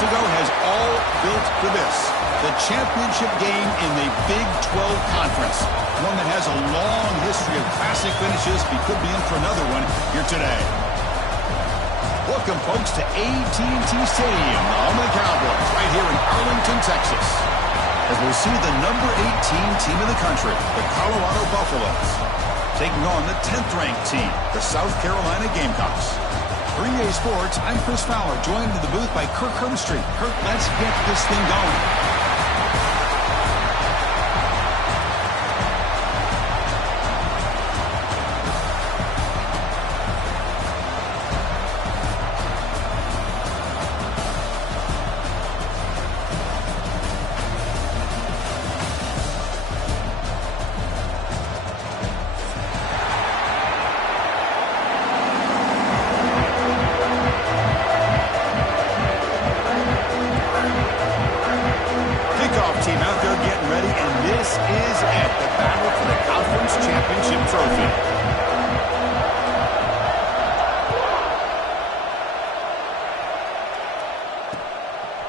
months ago has all built for this. The championship game in the Big 12 Conference. One that has a long history of classic finishes. We could be in for another one here today. Welcome, folks, to AT&T Stadium, the home of the Cowboys, right here in Arlington, Texas. As we'll see the number 18 team in the country, the Colorado Buffaloes, taking on the 10th-ranked team, the South Carolina Gamecocks. For EA Sports, I'm Chris Fowler, joined in the booth by Kirk Herbstreit. Kirk, let's get this thing going.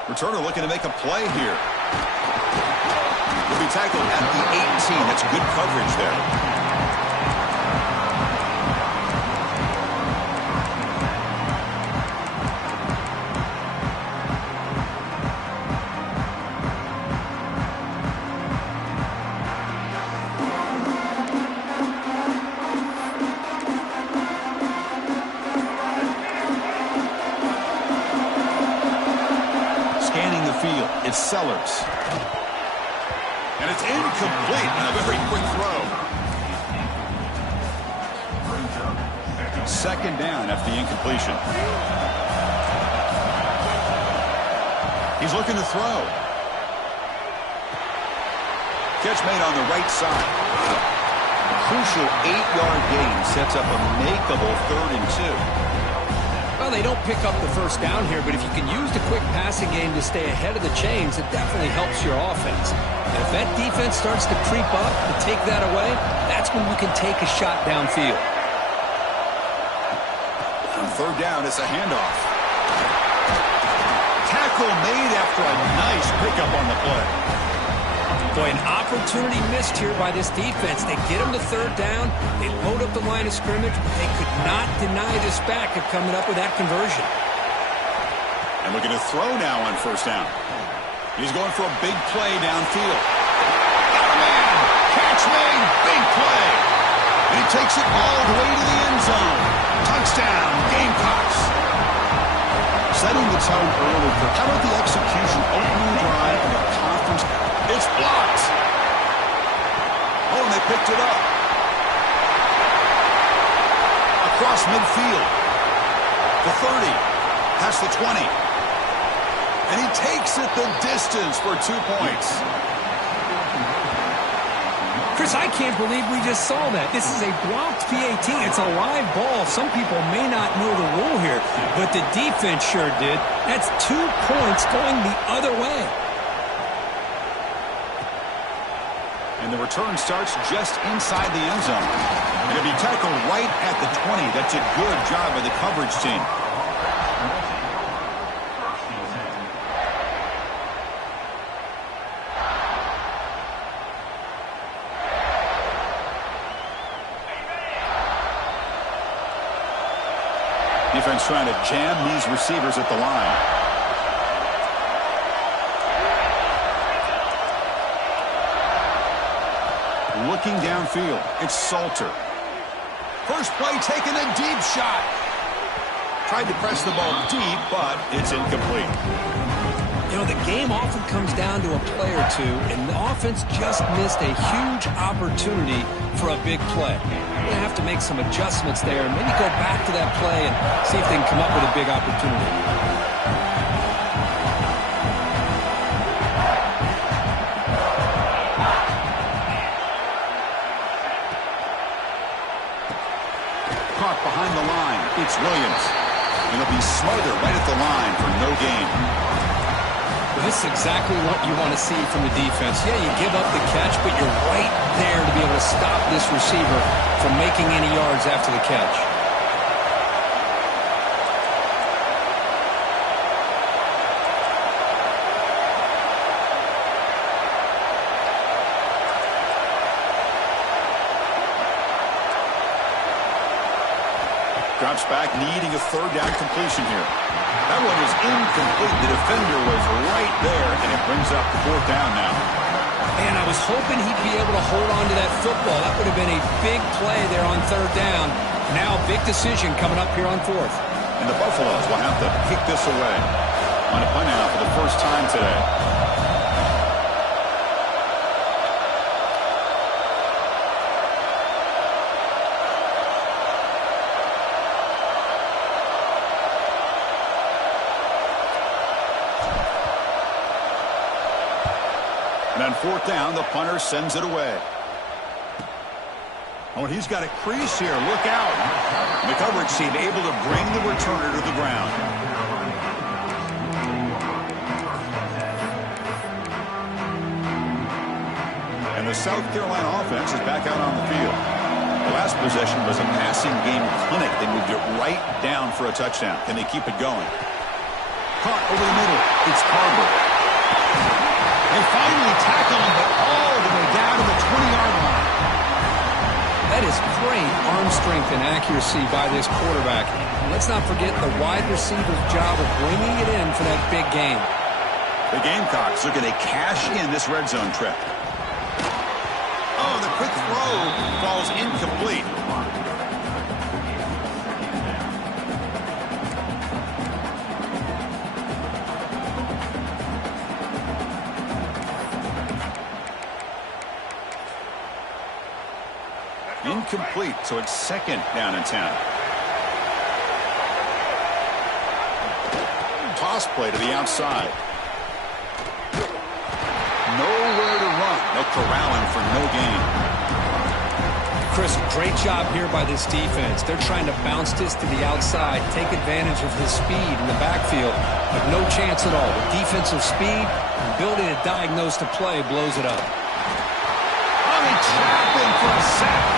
Returner looking to make a play here. Will be tackled at the 18. That's good coverage there. It's Sellers. And it's incomplete and a very quick throw. Second down after the incompletion. He's looking to throw. Catch made on the right side. A crucial 8-yard gain sets up a makeable 3rd and 2. Well, they don't pick up the first down here, but if you can use the quick passing game to stay ahead of the chains, it definitely helps your offense. And if that defense starts to creep up and take that away, that's when you can take a shot downfield. On 3rd down, it's a handoff. Tackle made after a nice pickup on the play. Boy, an opportunity missed here by this defense. They get them to 3rd down. They load up the line of scrimmage, but they could not deny this back of coming up with that conversion. And looking to throw now on 1st down. He's going for a big play downfield. Got a man! Catch made! Big play! And he takes it all the way to the end zone. Touchdown, Gamecocks! Setting the tone early for how about the execution opening drive of the conference. It's blocked. Oh, and they picked it up. Across midfield. The 30. Past the 20. And he takes it the distance for 2 points. Chris, I can't believe we just saw that. This is a blocked PAT. It's a live ball. Some people may not know the rule here, but the defense sure did. That's 2 points going the other way. And the return starts just inside the end zone. And it'll be tackled right at the 20. That's a good job by the coverage team. Defense trying to jam these receivers at the line. Looking downfield, it's Salter. First play taking a deep shot. Tried to press the ball deep, but it's incomplete. You know, the game often comes down to a play or two, and the offense just missed a huge opportunity for a big play. They have to make some adjustments there and maybe go back to that play and see if they can come up with a big opportunity. Caught behind the line. It's Williams. And he'll be smothered right at the line for no gain. Well, this is exactly what you want to see from the defense. Yeah, you give up the catch, but you're right there to be able to stop this receiver from making any yards after the catch. Drops back, needing a third down completion here. That one is incomplete. The defender was right there, and it brings up the fourth down now. Man, I was hoping he'd be able to hold on to that football. That would have been a big play there on third down. Now, big decision coming up here on fourth. And the Buffaloes will have to kick this away on a punt out for the first time today. And on fourth down, the punter sends it away. Oh, and he's got a crease here. Look out. The coverage team able to bring the returner to the ground. And the South Carolina offense is back out on the field. The last possession was a passing game clinic. They moved it right down for a touchdown. Can they keep it going? Caught over the middle. It's Carver. They finally tackle him, but all the way down to the 20-yard line. That is great arm strength and accuracy by this quarterback. And let's not forget the wide receiver's job of bringing it in for that big game. The Gamecocks looking to cash in this red zone trip. Oh, the quick throw falls incomplete. Incomplete, so it's second down and 10. Toss play to the outside. Nowhere to run. No corralling for no gain. Chris, great job here by this defense. They're trying to bounce this to the outside, take advantage of his speed in the backfield, but no chance at all. The defensive speed, ability to diagnose the play, blows it up. Oh, they trap him for a sack.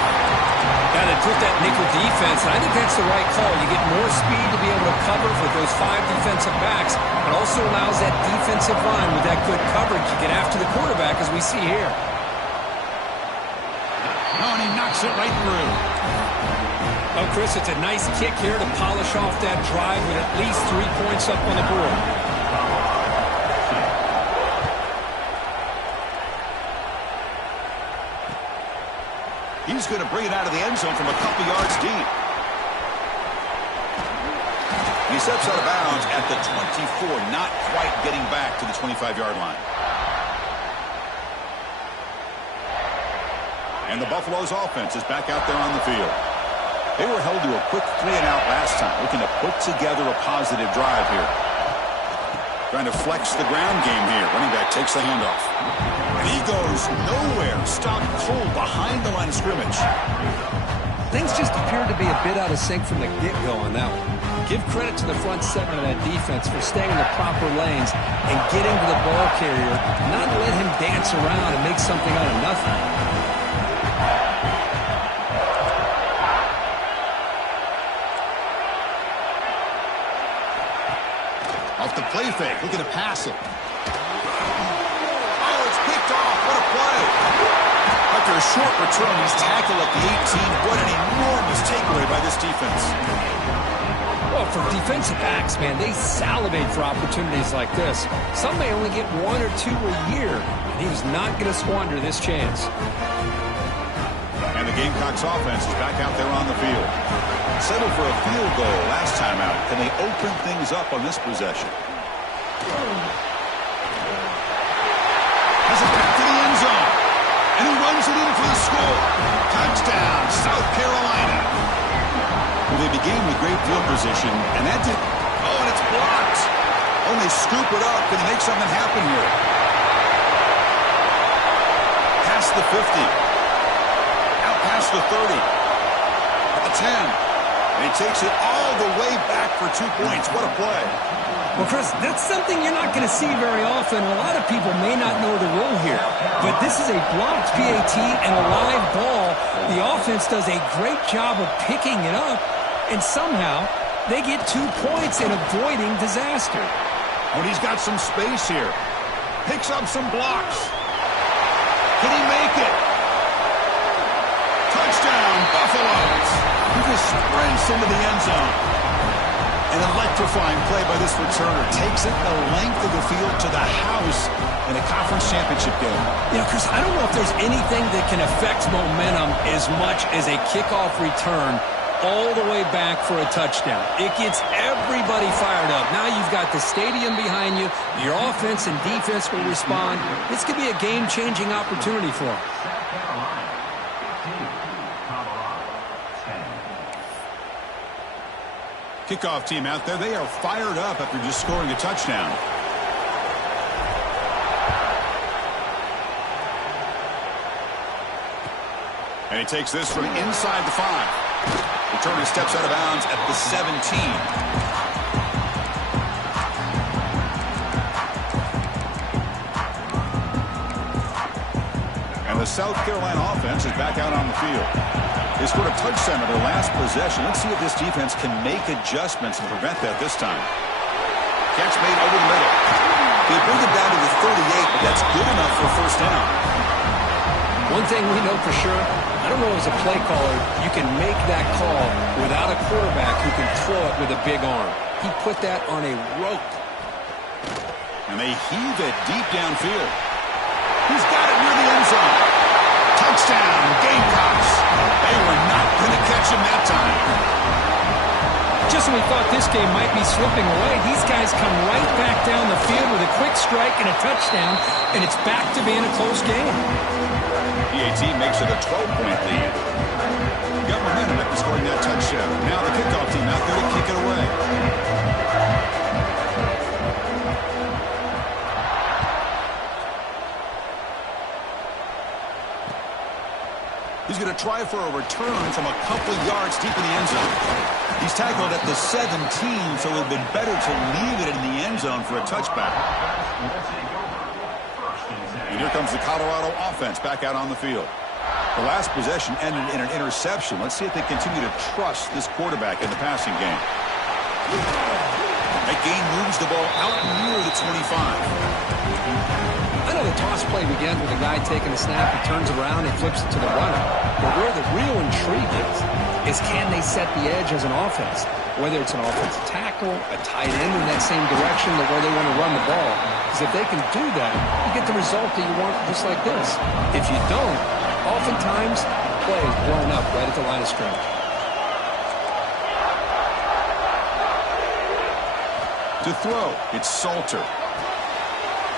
Yeah, they put that nickel defense, and I think that's the right call. You get more speed to be able to cover for those 5 defensive backs. It also allows that defensive line with that good coverage to get after the quarterback, as we see here. Oh, and he knocks it right through. Oh, Chris, it's a nice kick here to polish off that drive with at least 3 points up on the board. He's going to bring it out of the end zone from a couple yards deep. He steps out of bounds at the 24, not quite getting back to the 25-yard line. And the Buffaloes offense is back out there on the field. They were held to a quick 3-and-out last time, looking to put together a positive drive here. Trying to flex the ground game here. Running back takes the handoff. And he goes nowhere. Stopped cold behind the line of scrimmage. Things just appeared to be a bit out of sync from the get-go on that one. Give credit to the front seven of that defense for staying in the proper lanes and getting to the ball carrier, not let him dance around and make something out of nothing. Off the play fake, looking to pass it. Oh, it's picked off. What a play. After a short return, he's tackled at the 18. What an enormous takeaway by this defense. Well, for defensive backs, man, they salivate for opportunities like this. Some may only get 1 or 2 a year, and he was not going to squander this chance. And the Gamecocks offense is back out there on the field. Settled for a field goal last time out. Can they open things up on this possession? Has it back to the end zone. And he runs it in for the score. Touchdown, South Carolina. Well, they began with great field position, and that did... Oh, and it's blocked. Oh, and they scoop it up. Can they make something happen here? Past the 50. Out past the 30. At the 10. And he takes it all the way back for 2 points. What a play. Well, Chris, that's something you're not going to see very often. A lot of people may not know the rule here. But this is a blocked PAT and a live ball. The offense does a great job of picking it up. And somehow, they get 2 points in avoiding disaster. Oh, and he's got some space here. Picks up some blocks. Can he make it? Touchdown, Buffaloes. He just sprints into the end zone. An electrifying play by this returner. Takes it the length of the field to the house in a conference championship game. You know, Chris, I don't know if there's anything that can affect momentum as much as a kickoff return all the way back for a touchdown. It gets everybody fired up. Now you've got the stadium behind you. Your offense and defense will respond. This could be a game-changing opportunity for them. Kickoff team out there. They are fired up after just scoring a touchdown. And he takes this from inside the 5. Returning steps out of bounds at the 17. And the South Carolina offense is back out on the field. They scored a touchdown on their last possession. Let's see if this defense can make adjustments and prevent that this time. Catch made over the middle. They bring it down to the 38, but that's good enough for a first down. One thing we know for sure, I don't know as a play caller, you can make that call without a quarterback who can throw it with a big arm. He put that on a rope. And they heave it deep downfield. He's got it near the end zone. Touchdown, Gamecocks. They were not going to catch him that time. Just when we thought this game might be slipping away, these guys come right back down the field with a quick strike and a touchdown, and it's back to being a close game. PAT makes it a 12-point lead. Got momentum after scoring that touchdown. Now the kickoff team out there to kick it away. He's going to try for a return from a couple yards deep in the end zone. He's tackled at the 17, so it would have been better to leave it in the end zone for a touchback. And here comes the Colorado offense back out on the field. The last possession ended in an interception. Let's see if they continue to trust this quarterback in the passing game. That gain moves the ball out near the 25. I know the toss play begins with a guy taking the snap, he turns around and flips it to the runner. But where the real intrigue is can they set the edge as an offense? Whether it's an offensive tackle, a tight end in that same direction that where they want to run the ball. Because if they can do that, you get the result that you want just like this. If you don't, oftentimes the play is blown up right at the line of scrimmage. To throw, it's Salter.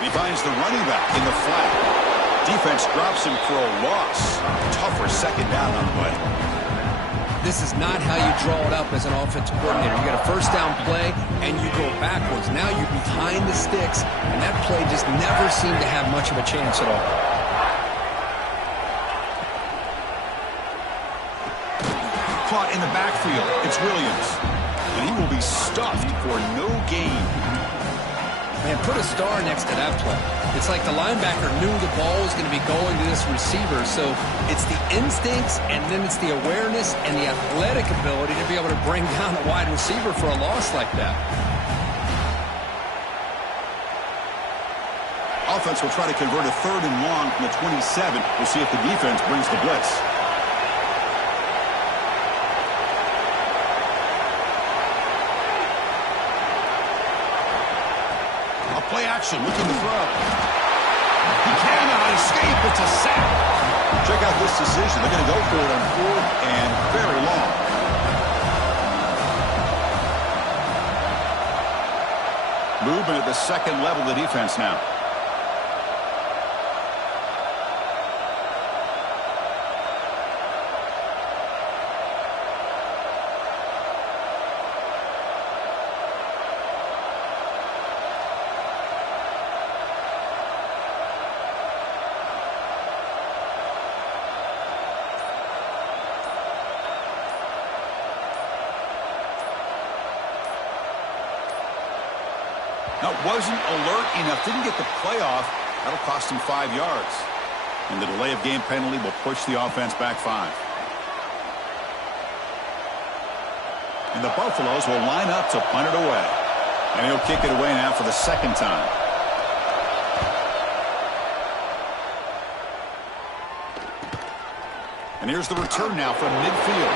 He finds the running back in the flat. Defense drops him for a loss. Tougher second down on the way. This is not how you draw it up as an offensive coordinator. You got a first down play, and you go backwards. Now you're behind the sticks, and that play just never seemed to have much of a chance at all. Caught in the backfield. It's Williams. And he will be stuffed for no gain. Man, put a star next to that play. It's like the linebacker knew the ball was going to be going to this receiver, so it's the instincts and then it's the awareness and the athletic ability to be able to bring down a wide receiver for a loss like that. Offense will try to convert a 3rd and long from the 27. We'll see if the defense brings the blitz. Play action, looking to throw. He cannot escape. It's a sack. Check out this decision. They're going to go for it on 4th and very long. Movement at the second level of the defense now. Now, wasn't alert enough, didn't get the play off. That'll cost him 5 yards. And the delay of game penalty will push the offense back 5. And the Buffaloes will line up to punt it away. And he'll kick it away now for the second time. And here's the return now from midfield.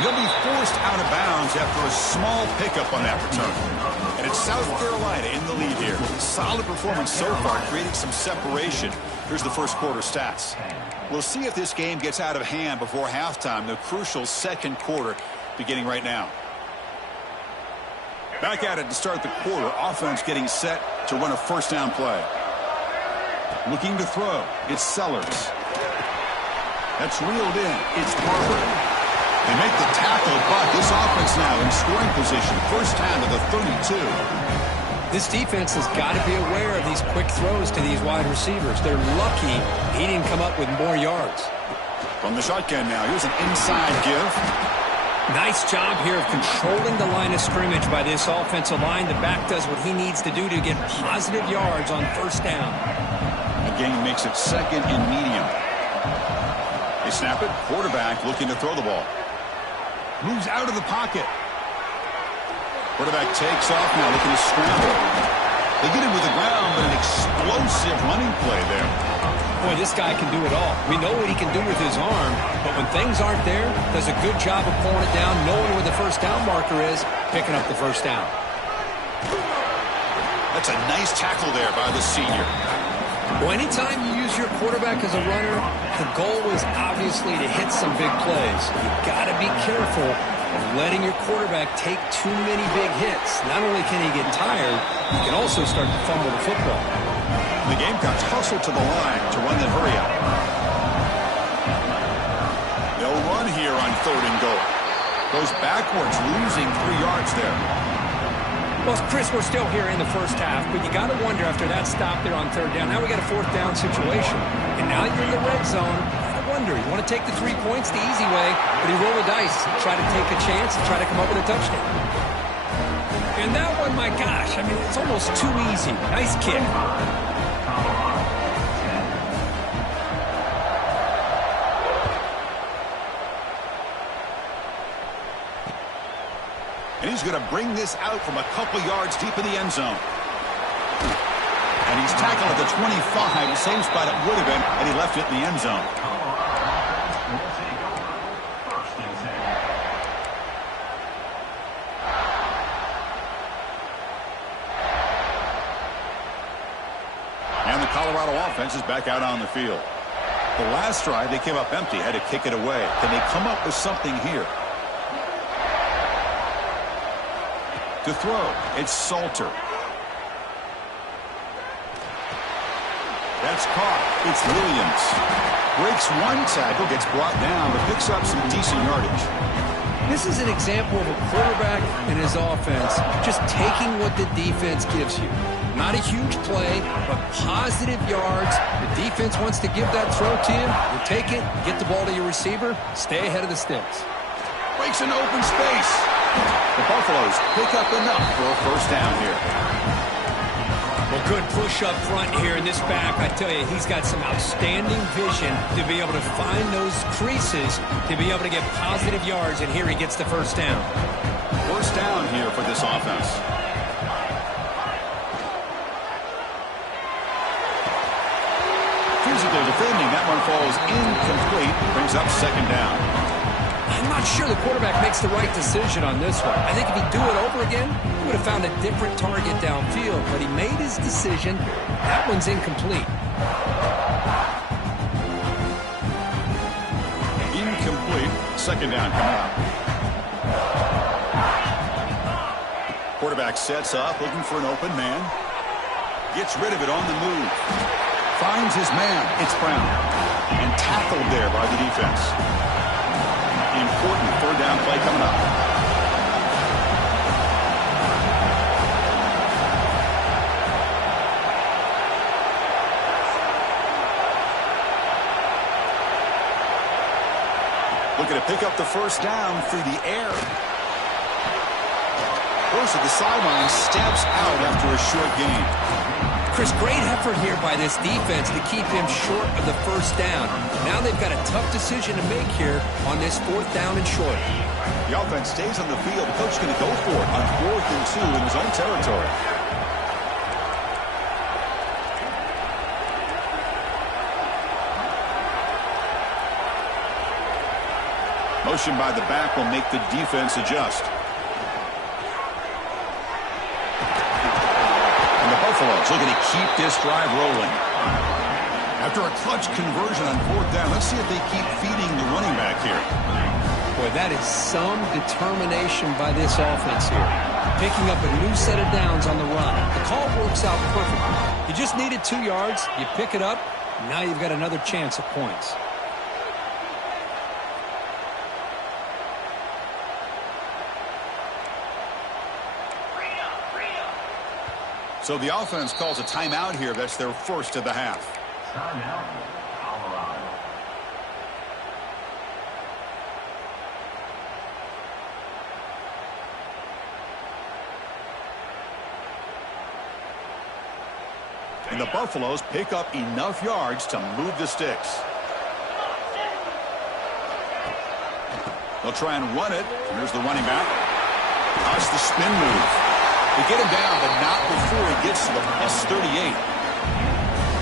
He'll be forced out of bounds after a small pickup on that return. And it's South Carolina in the lead here. Solid performance so far, creating some separation. Here's the first quarter stats. We'll see if this game gets out of hand before halftime, the crucial second quarter beginning right now. Back at it to start the quarter. Offense getting set to run a first down play. Looking to throw. It's Sellers. That's reeled in. It's Barber. They make the tackle, but this offense now in scoring position. First down to the 32. This defense has got to be aware of these quick throws to these wide receivers. They're lucky he didn't come up with more yards. From the shotgun now, here's an inside give. Nice job here of controlling the line of scrimmage by this offensive line. The back does what he needs to do to get positive yards on first down. The game makes it second and medium. They snap it. Quarterback looking to throw the ball. Moves out of the pocket. Quarterback takes off now, looking to scramble. They get him to the ground, but an explosive running play there. Boy, this guy can do it all. We know what he can do with his arm, but when things aren't there, does a good job of pulling it down, knowing where the first down marker is, picking up the first down. That's a nice tackle there by the senior. Well, anytime you use your quarterback as a runner, the goal is obviously to hit some big plays. You've got to be careful of letting your quarterback take too many big hits. Not only can he get tired, he can also start to fumble the football. The Gamecocks hustle to the line to run the hurry-up. They'll run here on third and goal. Goes backwards, losing 3 yards there. Well, Chris, we're still here in the first half, but you got to wonder after that stop there on third down. Now we got a fourth down situation, and now you're in the red zone. I wonder, you want to take the 3 points the easy way, but you roll the dice, try to take a chance, and try to come up with a touchdown. And that one, my gosh, I mean, it's almost too easy. Nice kick. And he's going to bring this out from a couple yards deep in the end zone. And he's tackled at the 25, the same spot it would have been had he left it in the end zone. And the Colorado offense is back out on the field. The last drive, they came up empty, had to kick it away. Can they come up with something here? To throw, it's Salter. That's caught. It's Williams. Breaks one tackle, gets brought down, but picks up some decent yardage. This is an example of a quarterback and his offense just taking what the defense gives you. Not a huge play, but positive yards. The defense wants to give that throw to you. You take it, get the ball to your receiver, stay ahead of the sticks. Breaks an open space. The Buffaloes pick up enough for a first down here. Well, good push up front here in this back. I tell you, he's got some outstanding vision to be able to find those creases, to be able to get positive yards, and here he gets the first down. First down here for this offense. Physical defending. That one falls incomplete. Brings up second down. I'm not sure the quarterback makes the right decision on this one. I think if he'd do it over again, he would have found a different target downfield. But he made his decision. That one's incomplete. Incomplete. Second down coming up. Quarterback sets up, looking for an open man. Gets rid of it on the move. Finds his man. It's Brown. And tackled there by the defense. Important third down play coming up. Looking to pick up the first down through the air. Goes to the sideline, steps out after a short gain. Chris, great effort here by this defense to keep him short of the first down. Now they've got a tough decision to make here on this fourth down and short. The offense stays on the field. The coach is going to go for it on 4th and 2 in his own territory. Motion by the back will make the defense adjust. And the Buffaloes looking to keep this drive rolling. After a clutch conversion on 4th down, let's see if they keep feeding the running back here. Boy, that is some determination by this offense here. Picking up a new set of downs on the run. The call works out perfectly. You just needed 2 yards. You pick it up. Now you've got another chance at points. So the offense calls a timeout here. That's their first of the half. Timeout, Colorado. And the Buffaloes pick up enough yards to move the sticks. They'll try and run it. Here's the running back. That's the spin move. They get him down, but not before he gets to the plus 38.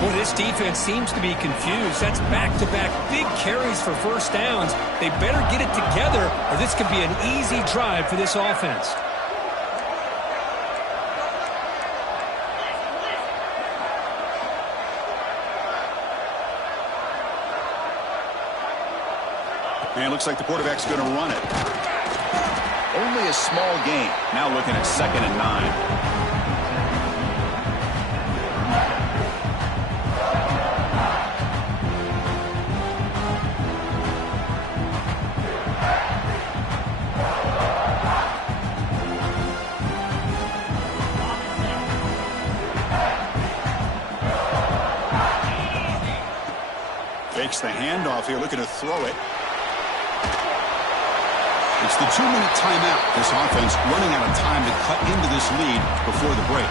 Well, this defense seems to be confused. That's back-to-back big carries for first downs. They better get it together, or this could be an easy drive for this offense. And it looks like the quarterback's going to run it. Only a small gain. Now looking at 2nd and 9. Fakes the handoff here, looking to throw it. It's the 2-minute timeout. This offense running out of time to cut into this lead before the break.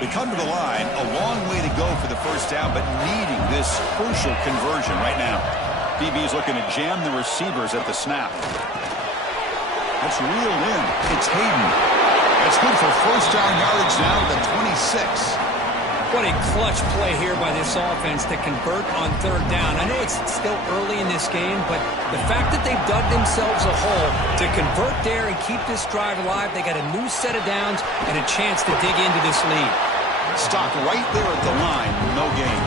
They come to the line, a long way to go for the first down, but needing this crucial conversion right now. DB's looking to jam the receivers at the snap. That's reeled in. It's Hayden. That's good for first down yardage now at the 26. What a clutch play here by this offense to convert on 3rd down. I know it's still early in this game, but the fact that they've dug themselves a hole to convert there and keep this drive alive, they got a new set of downs and a chance to dig into this lead. Stop right there at the line. No gain.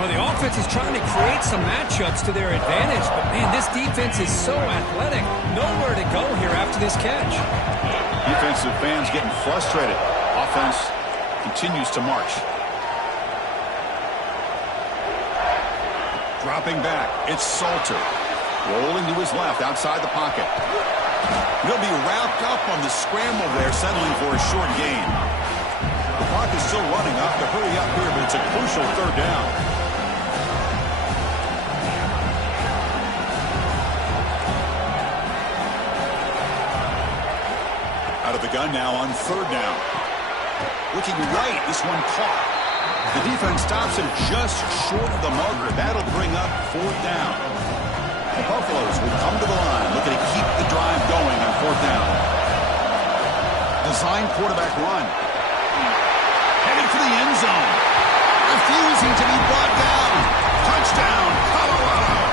Well, the offense is trying to create some matchups to their advantage, but, man, this defense is so athletic. Nowhere to go here after this catch. Defensive fans getting frustrated. Offense continues to march. Dropping back. It's Salter. Rolling to his left outside the pocket. He'll be wrapped up on the scramble there, settling for a short gain. The clock is still running. Up to hurry up here, but it's a crucial 3rd down. Out of the gun now on 3rd down. Looking right, this one caught. The defense stops him just short of the marker. That'll bring up 4th down. The Buffaloes will come to the line, looking to keep the drive going on 4th down. Design quarterback run. Headed for the end zone. Refusing to be brought down. Touchdown, Colorado.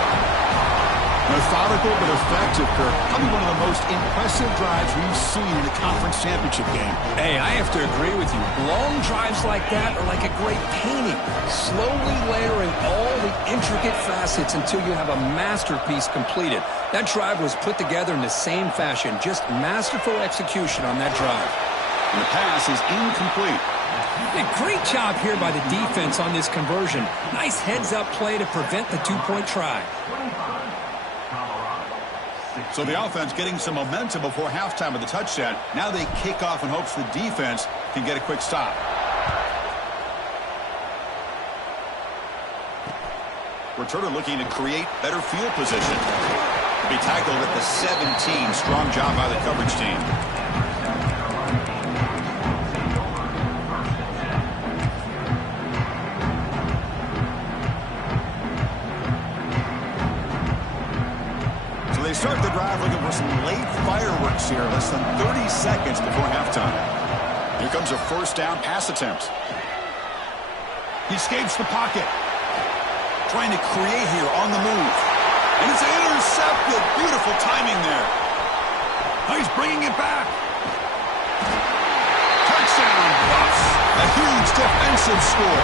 Methodical but effective, Kirk. Probably one of the most impressive drives we've seen in a conference championship game. Hey, I have to agree with you. Long drives like that are like a great painting. Slowly layering all the intricate facets until you have a masterpiece completed. That drive was put together in the same fashion. Just masterful execution on that drive. And the pass is incomplete. A great job here by the defense on this conversion. Nice heads-up play to prevent the 2-point try. So the offense getting some momentum before halftime with the touchdown. Now they kick off in hopes the defense can get a quick stop. Returner looking to create better field position. To be tackled at the 17. Strong job by the coverage team. They start the drive looking for some late fireworks here, less than 30 seconds before halftime. Here comes a first down pass attempt. He escapes the pocket. Trying to create here on the move. And it's intercepted. Beautiful timing there. Now he's bringing it back. Touchdown, Buffs. A huge defensive score.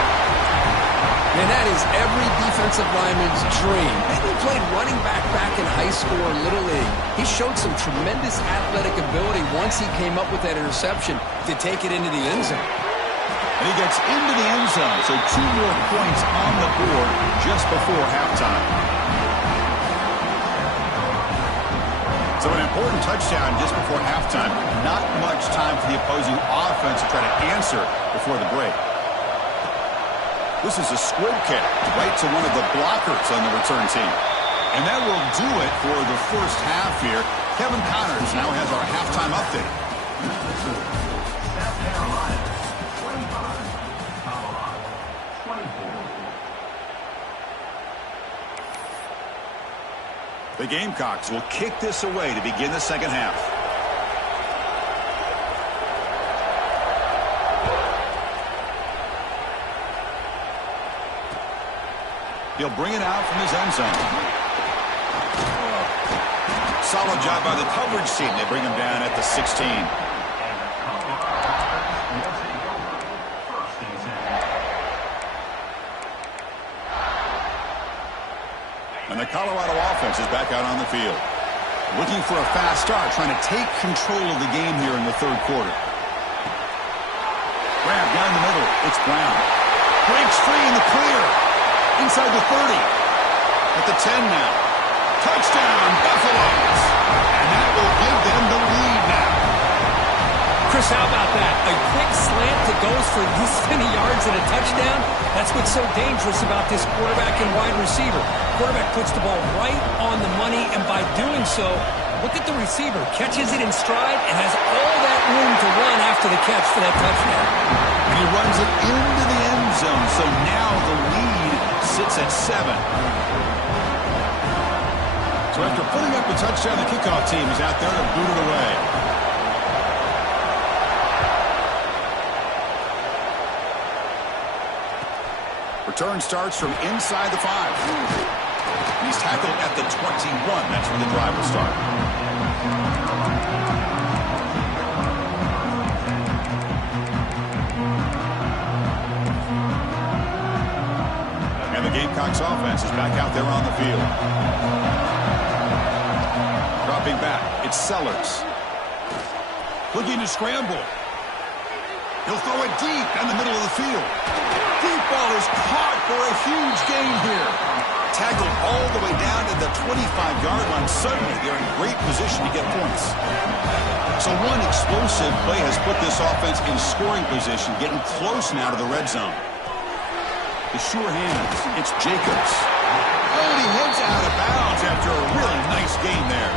And that is every defensive lineman's dream. Maybe he played running back in high school or Little League. He showed some tremendous athletic ability once he came up with that interception to take it into the end zone. And he gets into the end zone, so 2 more points on the board just before halftime. So an important touchdown just before halftime. Not much time for the opposing offense to try to answer before the break. This is a squib kick right to one of the blockers on the return team. And that will do it for the first half here. Kevin Connors now has our halftime update. South Carolina, 25. Colorado, 24. The Gamecocks will kick this away to begin the second half. He'll bring it out from his end zone. Solid job by the coverage team. They bring him down at the 16. And the Colorado offense is back out on the field. Looking for a fast start, trying to take control of the game here in the third quarter. Grab down the middle. It's Brown. Breaks free in the clear. Inside the 30. At the 10 now. Touchdown, Buffaloes. And that will give them the lead now. Chris, how about that? A quick slant that goes for this many yards and a touchdown? That's what's so dangerous about this quarterback and wide receiver. Quarterback puts the ball right on the money, and by doing so, look at the receiver. Catches it in stride and has all that room to run after the catch for that touchdown. And he runs it into the end zone, so now the lead sits at 7. So after putting up a touchdown, the kickoff team is out there to boot it away. Return starts from inside the 5. He's tackled at the 21. That's where the drive will start. And the Gamecocks offense is back out there on the field. Dropping back, it's Sellers. Looking to scramble. He'll throw it deep in the middle of the field. Deep ball is caught for a huge gain here. Tackled all the way down to the 25-yard line. Suddenly, they're in great position to get points. So one explosive play has put this offense in scoring position, getting close now to the red zone. The sure hands, it's Jacobs. Oh, and he heads out of bounds after a really nice gain there.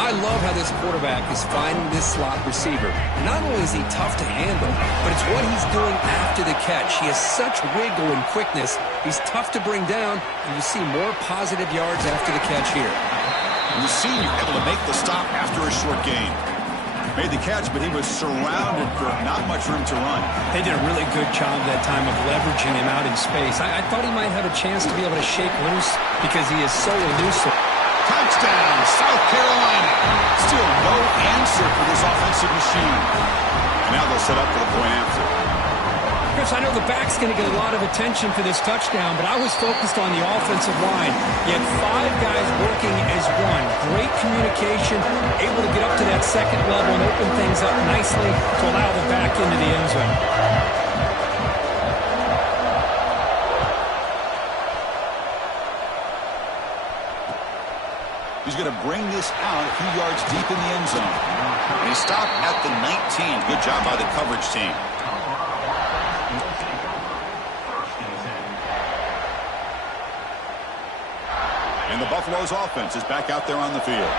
I love how this quarterback is finding this slot receiver. Not only is he tough to handle, but it's what he's doing after the catch. He has such wiggle and quickness. He's tough to bring down, and you see more positive yards after the catch here. And the senior able to make the stop after a short gain. Made the catch, but he was surrounded for not much room to run. They did a really good job that time of leveraging him out in space. I thought he might have a chance to be able to shake loose because he is so elusive. Touchdown, South Carolina. Still no answer for this offensive machine. And now they'll set up for the point after. Chris, I know the back's going to get a lot of attention for this touchdown, but I was focused on the offensive line. You had 5 guys working as one. Great communication, able to get up to that second level and open things up nicely to allow the back into the end zone. He's going to bring this out a few yards deep in the end zone. And he stopped at the 19. Good job by the coverage team. And the Buffaloes offense is back out there on the field.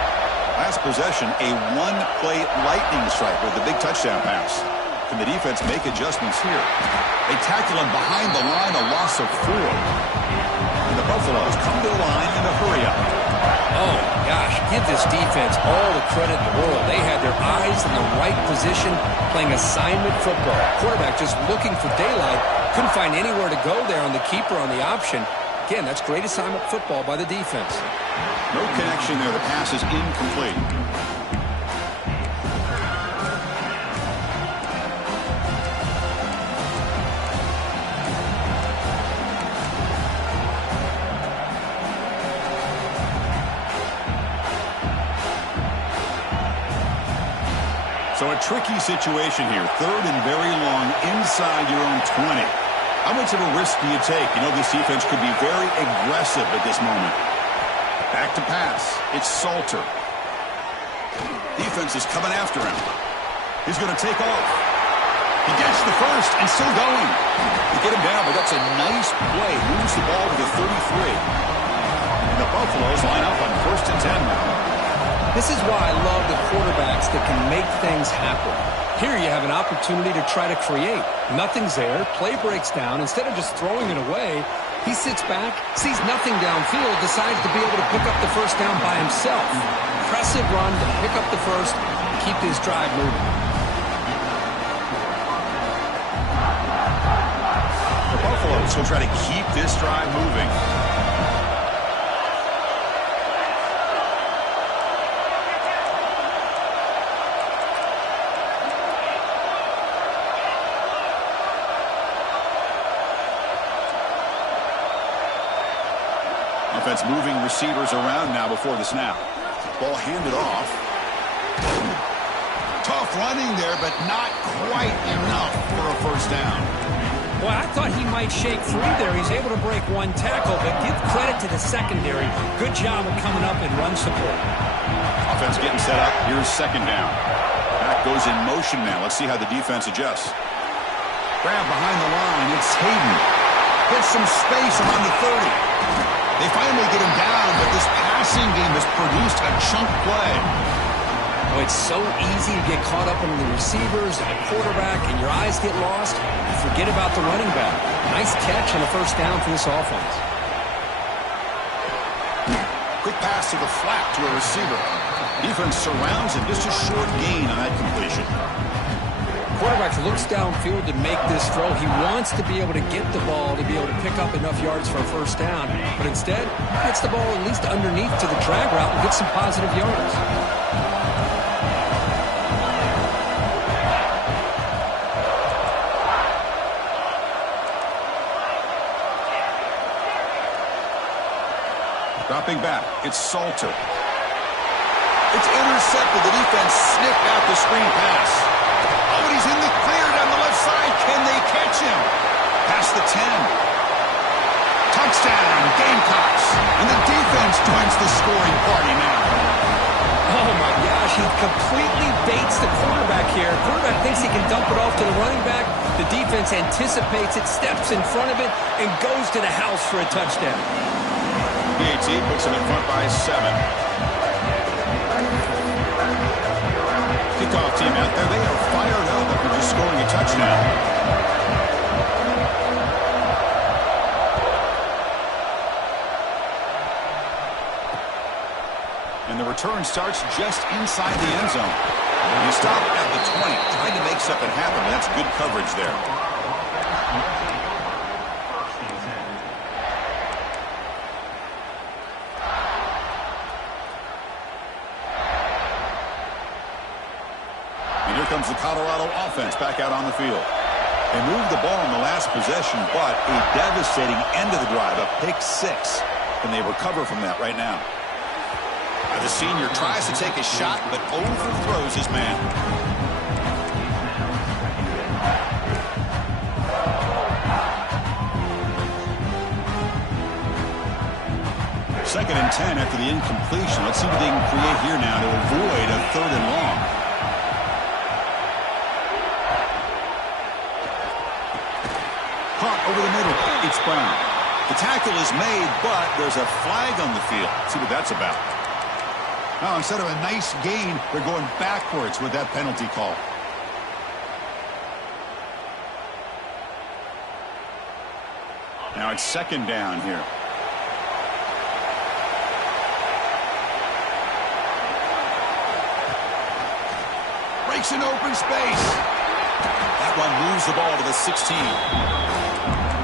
Last possession, a one-play lightning strike with a big touchdown pass. Can the defense make adjustments here? They tackle him behind the line, a loss of 4. And the Buffaloes come to the line in a hurry up. Oh, gosh, give this defense all the credit in the world. They had their eyes in the right position, playing assignment football. Quarterback just looking for daylight. Couldn't find anywhere to go there on the keeper on the option. Again, that's great assignment football by the defense. No connection there. The pass is incomplete. So a tricky situation here. 3rd and very long inside your own 20. How much of a risk do you take? You know, this defense could be very aggressive at this moment. Back to pass. It's Salter. Defense is coming after him. He's going to take off. He gets the first and still going. They get him down, but that's a nice play. Moves the ball to the 33. And the Buffaloes line up on 1st and 10 now. This is why I love the quarterbacks that can make things happen. Here you have an opportunity to try to create. Nothing's there. Play breaks down. Instead of just throwing it away, he sits back, sees nothing downfield, decides to be able to pick up the first down by himself. Impressive run to pick up the first, keep this drive moving. The Buffaloes will try to keep this drive moving. Offense moving receivers around now before the snap. Ball handed off. Tough running there, but not quite enough for a first down. Well, I thought he might shake free there. He's able to break one tackle, but give credit to the secondary. Good job of coming up and run support. Offense getting set up. Here's 2nd down. Back goes in motion now. Let's see how the defense adjusts. Grab behind the line. It's Hayden. Gets some space around the 30. They finally get him down, but this passing game has produced a chunk play. Oh, it's so easy to get caught up in the receivers and the quarterback, and your eyes get lost. You forget about the running back. Nice catch on the first down for this offense. Quick pass to the flat to a receiver. Defense surrounds him. Just a short gain on that completion. Quarterback looks downfield to make this throw. He wants to be able to get the ball to be able to pick up enough yards for a first down. But instead, gets the ball at least underneath to the drag route and gets some positive yards. Dropping back. It's Salter. It's intercepted. The defense snipped out the screen pass. Oh, and he's in the clear down the left side. Can they catch him? Past the 10. Touchdown, Gamecocks. And the defense joins the scoring party now. Oh, my gosh. He completely baits the quarterback here. Quarterback thinks he can dump it off to the running back. The defense anticipates it, steps in front of it, and goes to the house for a touchdown. PAT puts him in front by 7. Kickoff team out there. They are fired up after just scoring a touchdown. And the return starts just inside the end zone. You stop at the 20, trying to make something happen. That's good coverage there. And here comes the Colorado offense back out on the field. They moved the ball in the last possession, but a devastating end of the drive, a pick 6. And they recover from that right now. The senior tries to take a shot, but overthrows his man. Second and 10 after the incompletion. Let's see what they can create here now to avoid a 3rd and long. Caught over the middle. It's Brown. The tackle is made, but there's a flag on the field. Let's see what that's about. Now, instead of a nice gain, they're going backwards with that penalty call. Now it's second down here. Breaks an open space. That one moves the ball to the 16.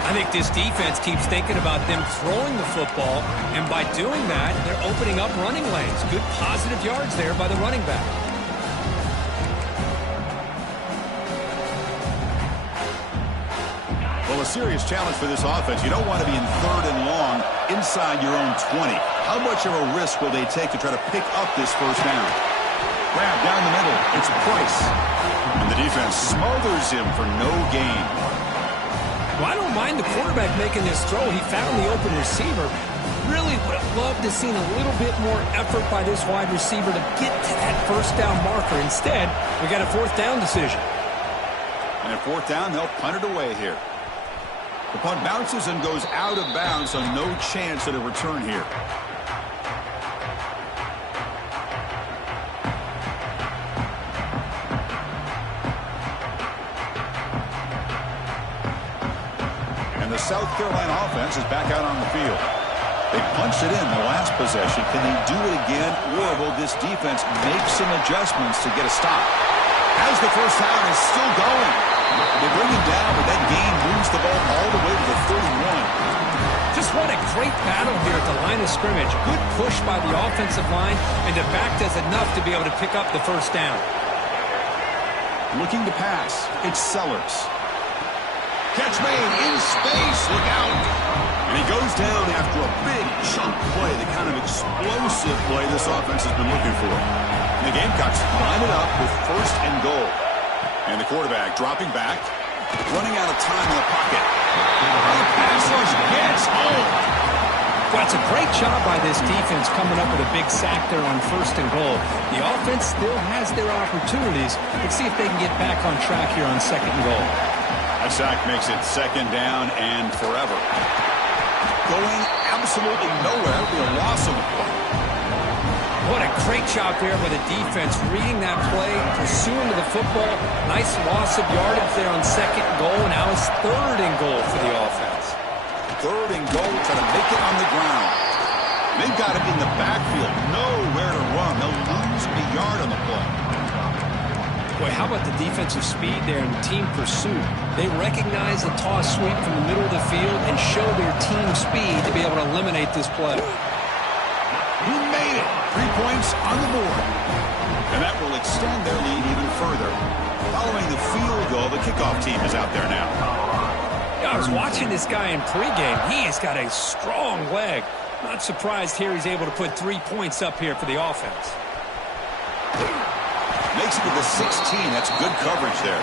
I think this defense keeps thinking about them throwing the football, and by doing that, they're opening up running lanes. Good positive yards there by the running back. Well, a serious challenge for this offense. You don't want to be in third and long inside your own 20. How much of a risk will they take to try to pick up this first down? Grab down the middle. It's Price. And the defense smothers him for no gain. Well, I don't mind the quarterback making this throw. He found the open receiver. Really would have loved to seen a little bit more effort by this wide receiver to get to that first down marker. Instead, we got a fourth down decision. And at fourth down, they'll punt it away here. The punt bounces and goes out of bounds, so no chance at a return here. And the South Carolina offense is back out on the field. They punched it in the last possession. Can they do it again, or will this defense make some adjustments to get a stop? As the first down is still going. They bring him down, but that gain moves the ball all the way to the 31. Just what a great battle here at the line of scrimmage. Good push by the offensive line, and the back does enough to be able to pick up the first down. Looking to pass. It's Sellers. Catch made in space. Look out. And he goes down after a big chunk play, the kind of explosive play this offense has been looking for. And the Gamecocks line it up with first and goal. And the quarterback dropping back, running out of time in the pocket. The pass rush gets home. Well, it's a great job by this defense coming up with a big sack there on first and goal. The offense still has their opportunities. Let's see if they can get back on track here on second and goal. That sack makes it second down and forever. Going absolutely nowhere. It'll be a loss of the play. What a great job there by the defense, reading that play, pursuing to the football. Nice loss of yardage there on second and goal. Now it's third and goal for the offense. Third and goal, trying to make it on the ground. They've got it in the backfield. Nowhere to run. They'll lose a yard on the play. Boy, how about the defensive speed there and the team pursuit? They recognize the toss sweep from the middle of the field and show their team speed to be able to eliminate this play. He made it. 3 points on the board. And that will extend their lead even further. Following the field goal, the kickoff team is out there now. Yeah, I was watching this guy in pregame. He has got a strong leg. Not surprised here he's able to put 3 points up here for the offense. Makes it to the 16. That's good coverage there.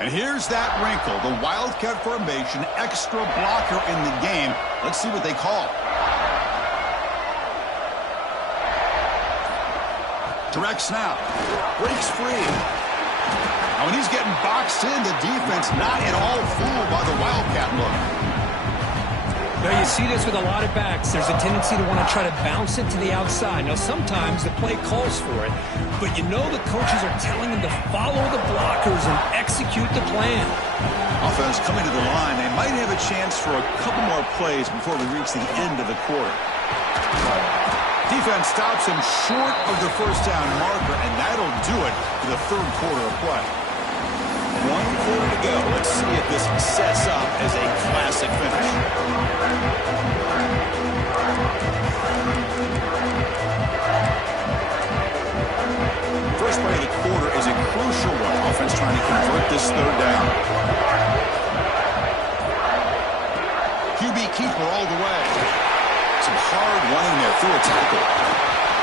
And here's that wrinkle, the Wildcat formation, extra blocker in the game. Let's see what they call. Direct snap. Breaks free. Now when he's getting boxed in, the defense not at all fooled by the Wildcat look. Now you see this with a lot of backs. There's a tendency to want to try to bounce it to the outside. Now sometimes the play calls for it, but you know the coaches are telling them to follow the blockers and execute the plan. Offense coming to the line. They might have a chance for a couple more plays before we reach the end of the quarter. Defense stops him short of the first down marker, and that'll do it for the third quarter of play. 1 quarter to go. Let's see if this sets up as a classic finish. First play of the quarter is a crucial one. Offense trying to convert this third down. QB keeper all the way. Some hard running there through a tackle.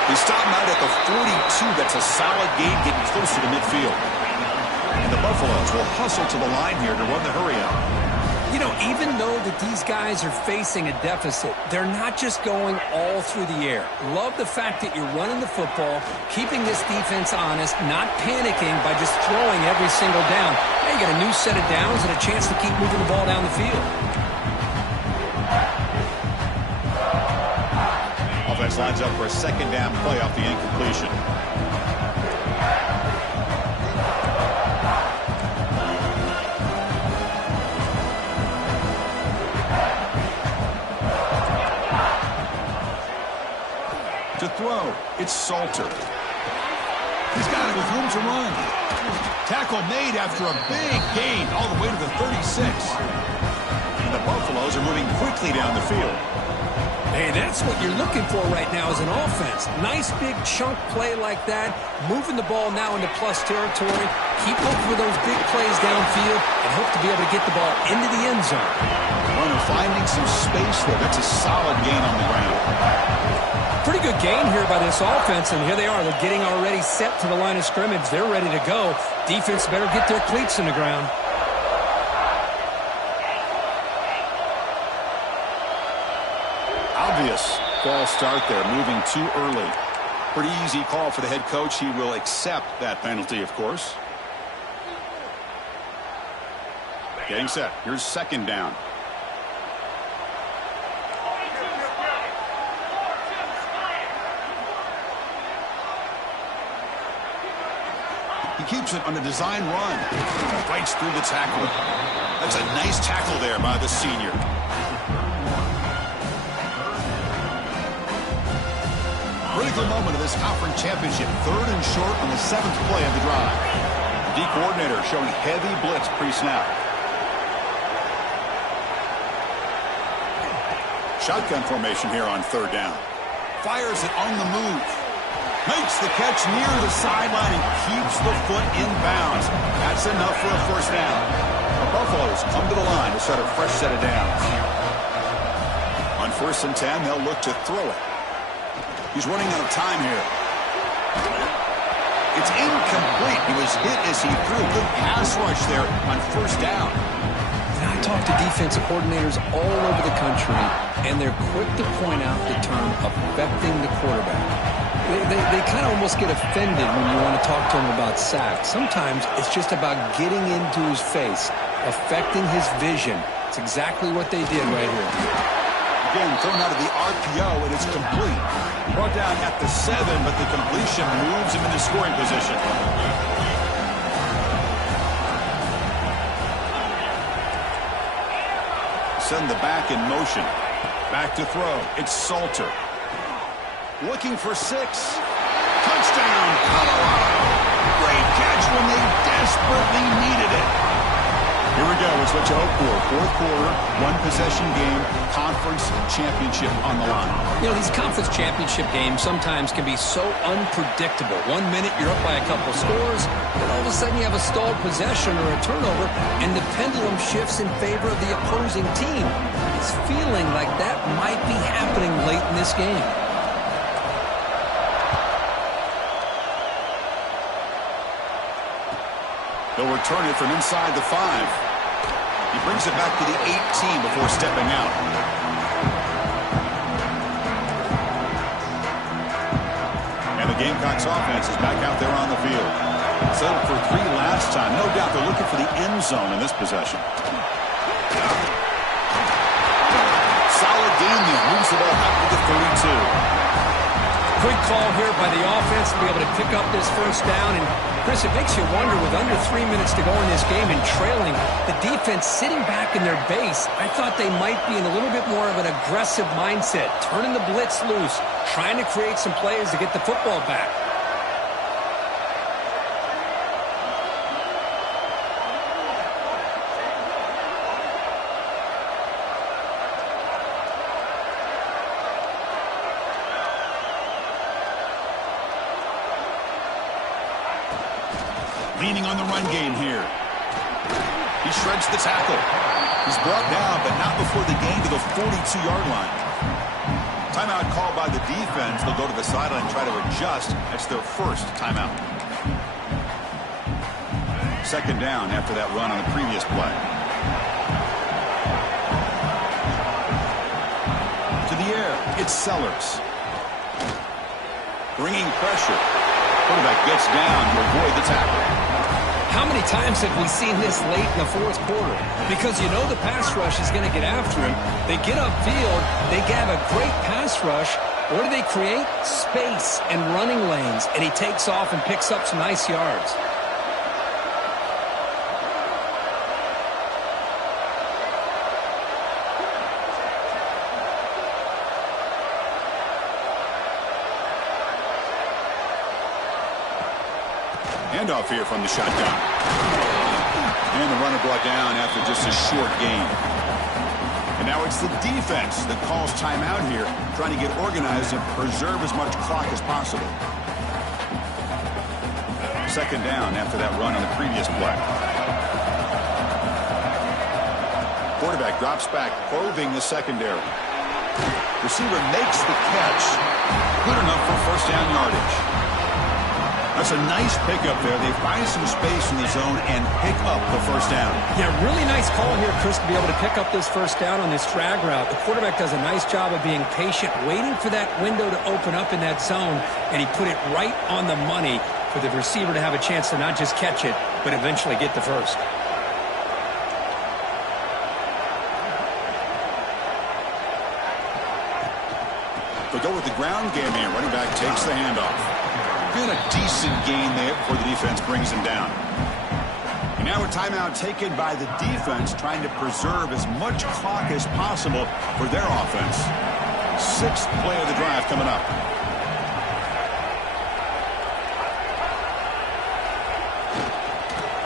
He stopped out at the 42. That's a solid gain, getting closer to midfield. And the Buffaloes will hustle to the line here to run the hurry up. You know, even though that these guys are facing a deficit, they're not just going all through the air. Love the fact that you're running the football, keeping this defense honest, not panicking by just throwing every single down. Now you got a new set of downs and a chance to keep moving the ball down the field. defense lines up for a second down play off the incompletion. To throw, it's Salter. He's got it with room to run. Tackle made after a big gain all the way to the 36. And the Buffaloes are moving quickly down the field. Hey, that's what you're looking for right now as an offense. Nice big chunk play like that. Moving the ball now into plus territory. Keep looking for those big plays downfield and hope to be able to get the ball into the end zone. Runner finding some space there. That's a solid gain on the ground. Pretty good gain here by this offense, and here they are. They're getting already set to the line of scrimmage. They're ready to go. Defense better get their cleats in the ground. Obvious false start there, moving too early. Pretty easy call for the head coach. He will accept that penalty, of course. Getting set. Here's second down. He keeps it on a design run. Breaks through the tackle. That's a nice tackle there by the senior. Critical moment of this conference championship. 3rd and short on the 7th play of the drive. The D coordinator showing heavy blitz pre-snap. Shotgun formation here on 3rd down. Fires it on the move. Makes the catch near the sideline and keeps the foot in bounds. That's enough for a first down. The Buffaloes come to the line to start a fresh set of downs. On 1st and 10, they'll look to throw it. He's running out of time here. It's incomplete. He was hit as he threw. Good pass rush there on 1st down. And I talk to defensive coordinators all over the country, and they're quick to point out the term affecting the quarterback. They kind of almost get offended when you want to talk to them about sacks. Sometimes it's just about getting into his face, affecting his vision. It's exactly what they did right here. Again, thrown out of the RPO, and it's complete. Brought down at the 7, but the completion moves him into scoring position. Send the back in motion. Back to throw. It's Salter. Looking for 6. Touchdown, Colorado. Great catch when they desperately needed it. Here we go. It's what you hope for. 4th quarter, 1-possession game, conference championship on the line. You know, these conference championship games sometimes can be so unpredictable. 1 minute you're up by a couple scores, then all of a sudden you have a stalled possession or a turnover, and the pendulum shifts in favor of the opposing team. It's feeling like that might be happening late in this game. They'll return it from inside the 5. He brings it back to the 18 before stepping out. And the Gamecocks offense is back out there on the field. Settled for 3 last time. No doubt they're looking for the end zone in this possession. Solid game there. Moves the ball back to the 32. Quick call here by the offense to be able to pick up this first down. And, Chris, it makes you wonder, with under 3 minutes to go in this game and trailing, the defense sitting back in their base, I thought they might be in a little bit more of an aggressive mindset, turning the blitz loose, trying to create some plays to get the football back. Leaning on the run game here. He shreds the tackle. He's brought down, but not before the gain to the 42-yard line. Timeout called by the defense. They'll go to the sideline and try to adjust. That's their first timeout. 2nd down after that run on the previous play. To the air, it's Sellers. Bringing pressure. Quarterback gets down to avoid the tackle. How many times have we seen this late in the 4th quarter? Because you know the pass rush is going to get after him. They get upfield, they have a great pass rush, What do they create? Space and running lanes, and he takes off and picks up some nice yards. Handoff here from the shotgun. And the runner brought down after just a short gain. And now it's the defense that calls timeout here, trying to get organized and preserve as much clock as possible. Second down after that run on the previous play. Quarterback drops back, probing the secondary. Receiver makes the catch. Good enough for first down yardage. That's a nice pickup there. They find some space in the zone and pick up the first down. Yeah, really nice call here, Chris, to be able to pick up this first down on this drag route. The quarterback does a nice job of being patient, waiting for that window to open up in that zone, and he put it right on the money for the receiver to have a chance to not just catch it, but eventually get the first. They'll go with the ground game here. Running back takes the handoff. Been a decent gain there before the defense brings him down. And now a timeout taken by the defense, trying to preserve as much clock as possible for their offense. Sixth play of the drive coming up.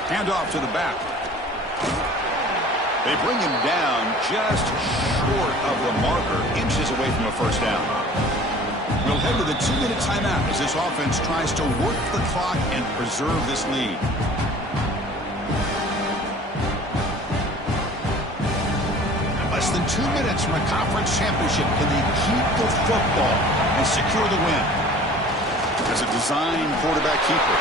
Handoff to the back. They bring him down just short of the marker, inches away from a first down. We'll head to the 2-minute timeout as this offense tries to work the clock and preserve this lead. Less than 2 minutes from a conference championship. Can they keep the football and secure the win? As a design quarterback keeper.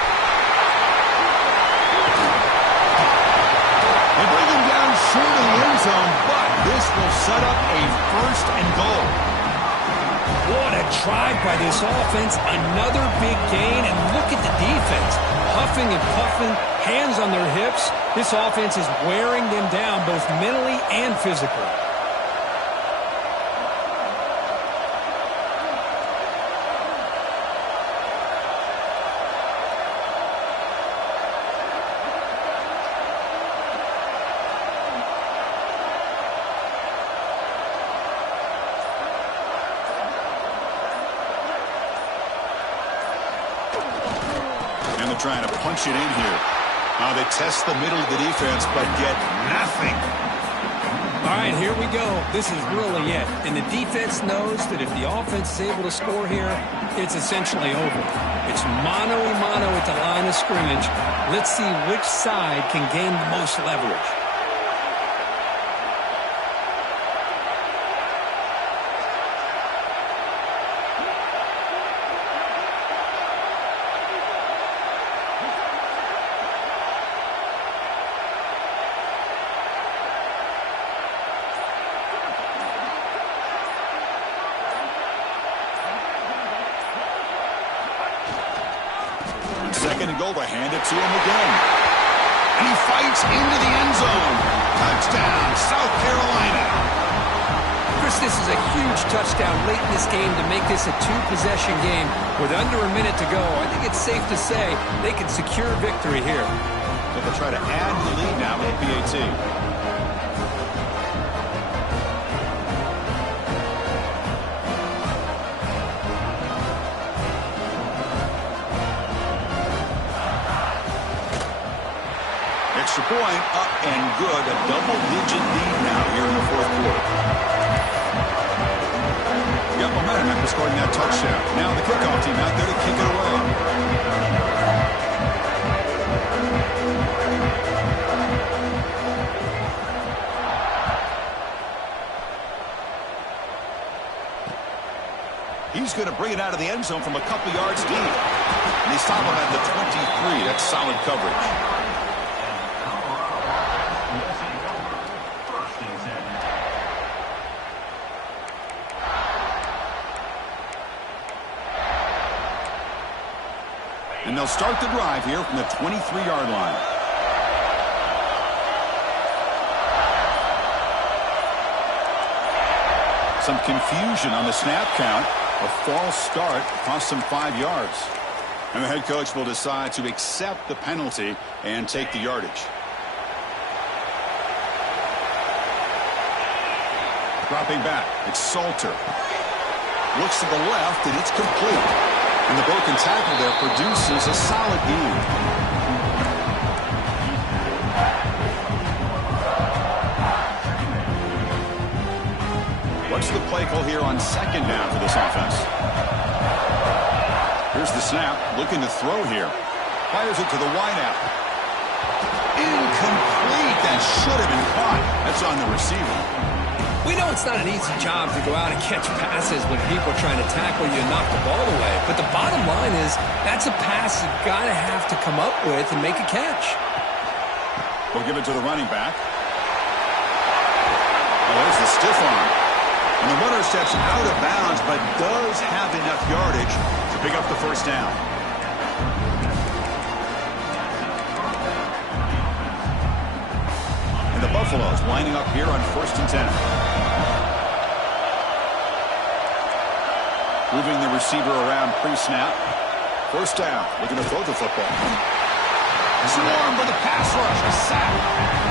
They bring him down short of the end zone, but this will set up a first and goal. What a drive by this offense. Another big gain, and look at the defense. Huffing and puffing, hands on their hips. This offense is wearing them down both mentally and physically. Trying to punch it in here. They test the middle of the defense, but get nothing. All right, here we go. This is really it. And the defense knows that if the offense is able to score here, it's essentially over. It's mano-a-mano at the line of scrimmage. Let's see which side can gain the most leverage. Second and goal, to hand it to him again. And he fights into the end zone. Touchdown, South Carolina. Chris, this is a huge touchdown late in this game to make this a two-possession game with under a minute to go. I think it's safe to say they can secure victory here. But they'll try to add the lead now with the PAT. Extra point, up and good. A double-digit lead now here in the fourth quarter. Got momentum after scoring that touchdown. Now the kickoff team out there to kick it away. He's going to bring it out of the end zone from a couple yards deep. And they stop him at the 23. That's solid coverage. And they'll start the drive here from the 23-yard line. Some confusion on the snap count. A false start cost them 5 yards. And the head coach will decide to accept the penalty and take the yardage. Dropping back, it's Salter. Looks to the left, and it's complete. And the broken tackle there produces a solid gain. What's the play call here on second down for this offense? Here's the snap, looking to throw here. Fires it to the wideout. Incomplete. That should have been caught. That's on the receiver. We know it's not an easy job to go out and catch passes when people are trying to tackle you and knock the ball away. But the bottom line is that's a pass you've got to have to come up with and make a catch. We'll give it to the running back. Oh, there's the stiff arm. And the runner steps out of bounds, but does have enough yardage to pick up the first down. And the Buffaloes lining up here on 1st and 10. Moving the receiver around pre-snap. First down, looking to throw the football. Swarmed by the pass rush, a sack.